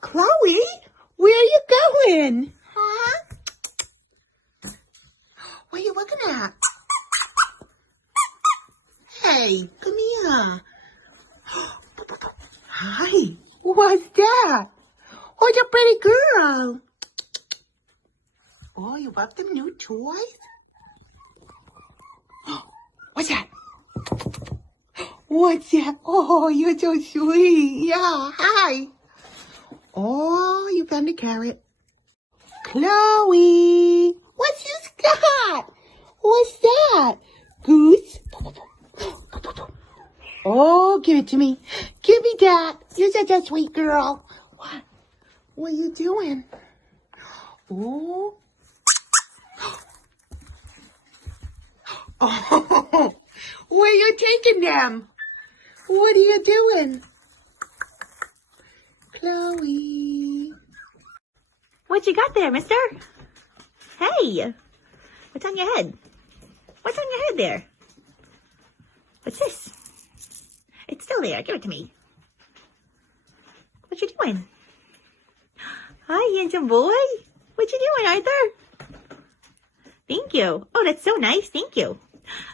Chloe, where are you going? Huh? What are you looking at? Hey, come here. Hi. What's that? Oh, it's a pretty girl. Oh, you bought them new toys? What's that? What's that? Oh, you're so sweet. Yeah, hi. Oh, you found a carrot. Chloe, what's this got? What's that? Goose? Oh, give it to me. Give me that. You're such a sweet girl. What? What are you doing? Oh. Oh, where are you taking them? What are you doing? Chloe. What you got there, mister? Hey, what's on your head? What's on your head there? What's this? It's still there. Give it to me. What you doing? Hi, handsome boy. What you doing, Arthur? Thank you. Oh, that's so nice. Thank you.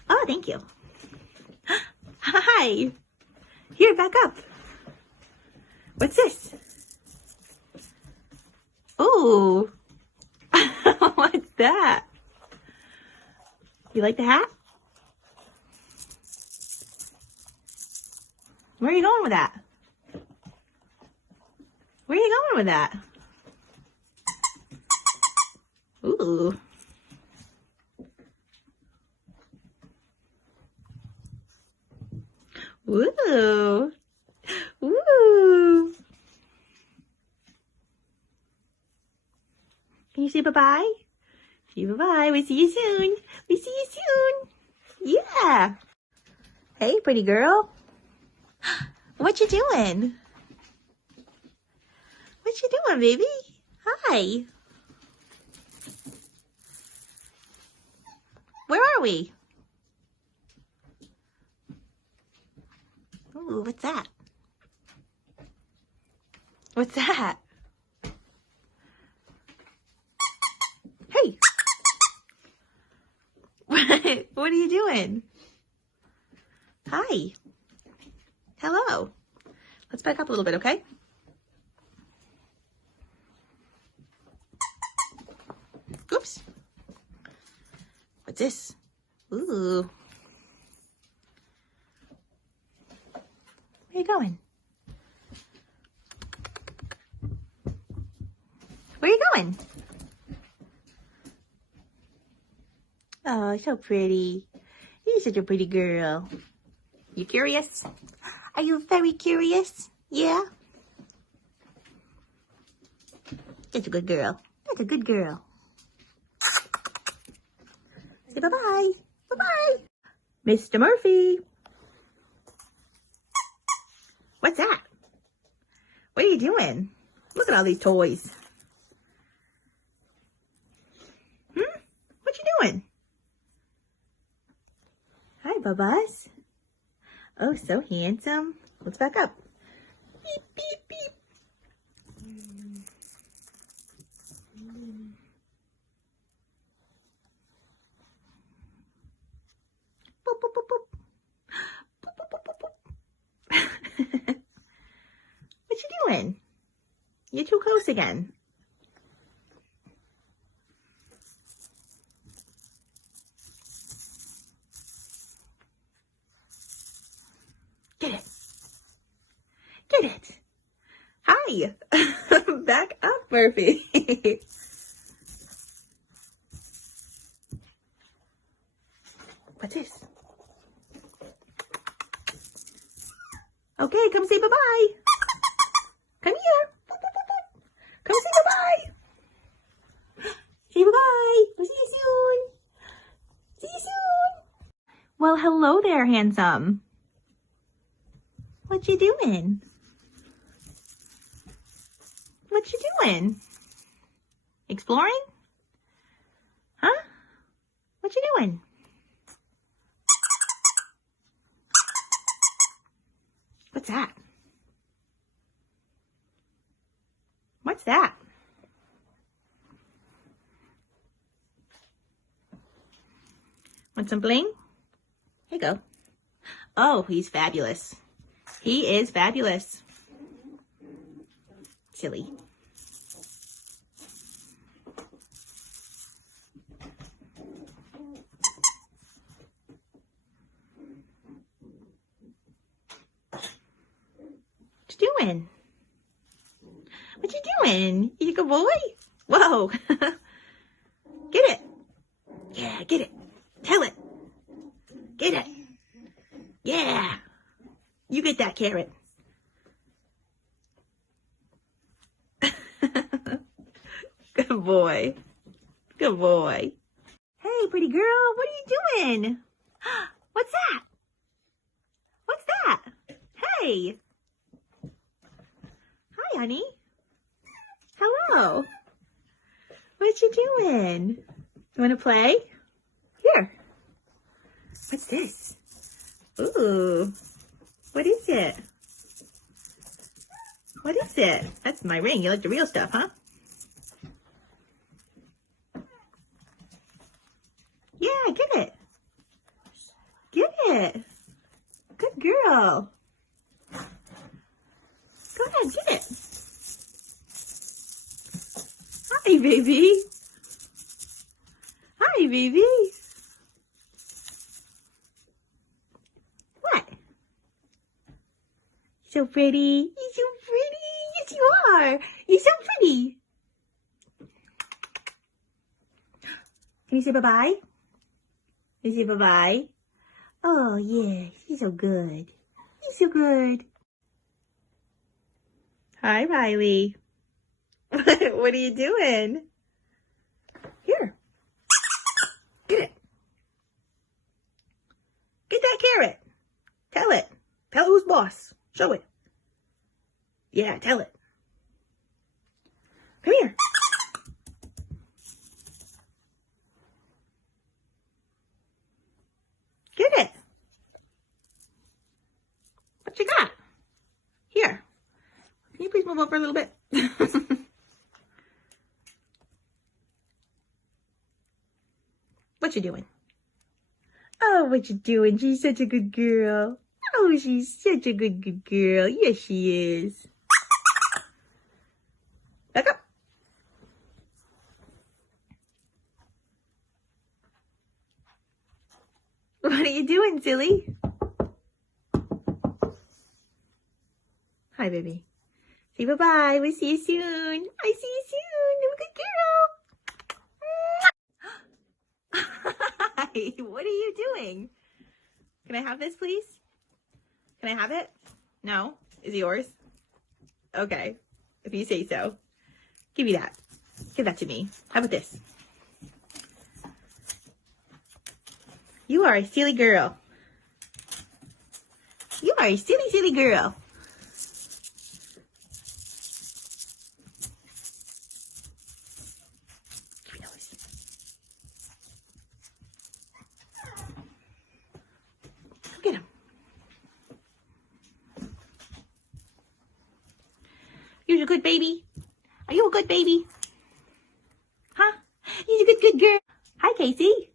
Oh, thank you. Hi. Here, back up. What's this? Ooh. What's that? You like the hat? Where are you going with that? Where are you going with that? Ooh. Ooh. Ooh. Can you say bye-bye? Say bye-bye. We'll see you soon. We'll see you soon. Yeah. Hey, pretty girl. What you doing? What you doing, baby? Hi. Where are we? Ooh, what's that? What's that? Hey. What are you doing? Hi. Hello. Let's back up a little bit, okay? Oops. What's this? Ooh. Where are you going? Where are you going? Oh, so pretty. You're such a pretty girl. You curious? Are you very curious? Yeah? That's a good girl. That's a good girl. Say bye-bye. Bye-bye. Mr. Murphy. What's that? What are you doing? Look at all these toys. What you doing? Hi, Bubba's. Oh, so handsome. Let's back up. Beep, beep, beep. Boop, boop, boop, boop. Boop, boop, boop, boop, boop. What you doing? You're too close again. Get it. Get it. Hi. Back up, Murphy. What's this? Okay, come say bye-bye. Come here. Come say bye-bye. Say bye-bye. We'll see you soon. See you soon. Well, hello there, handsome. What you doing? What you doing? Exploring? Huh? What you doing? What's that? What's that? Want some bling? Here you go. Oh, he's fabulous. He is fabulous. Silly. What you doing? What you doing? You a good boy? Whoa. Get it. Yeah, get it. Tell it. Get it. Yeah. You get that carrot. Good boy. Good boy. Hey, pretty girl. What are you doing? What's that? What's that? Hey. Hi, honey. Hello. What you doing? You want to play? Here. What's this? Ooh. What is it? What is it? That's my ring. You like the real stuff, huh? Yeah, get it. Get it. Good girl. Go ahead, get it. Hi, baby. Hi, baby. What? So pretty. You're so pretty. Yes, you are. You're so pretty. Can you say bye-bye? Can you say bye-bye? Oh, yeah. She's so good. She's so good. Hi, Riley. What are you doing? Here. Get it. Get that carrot. Tell it. Tell who's boss. Show it. Yeah, tell it. Come here. Get it. What you got? Here. Can you please move over a little bit? What you doing? Oh, what you doing? She's such a good girl. Oh, she's such a good girl. Yes, she is. Back up. What are you doing, silly? Hi, baby. Say bye-bye. We'll see you soon. I see you soon. You're a good girl. Hi. What are you doing? Can I have this, please? Can I have it? No? Is it yours? Okay. If you say so. Give me that. Give that to me. How about this? You are a silly girl. You are a silly, silly girl. Get him. You're a good baby. Are you a good baby? Huh? You're a good girl. Hi, Casey.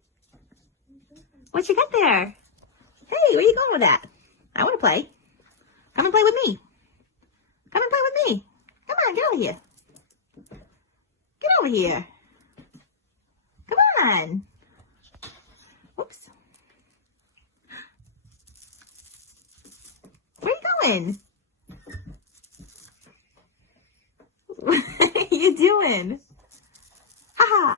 What you got there? Hey, where you going with that? I want to play. Come and play with me. Come and play with me. Come on, get over here. Get over here. Come on. Oops. Where you going? What are you doing? Ha ha.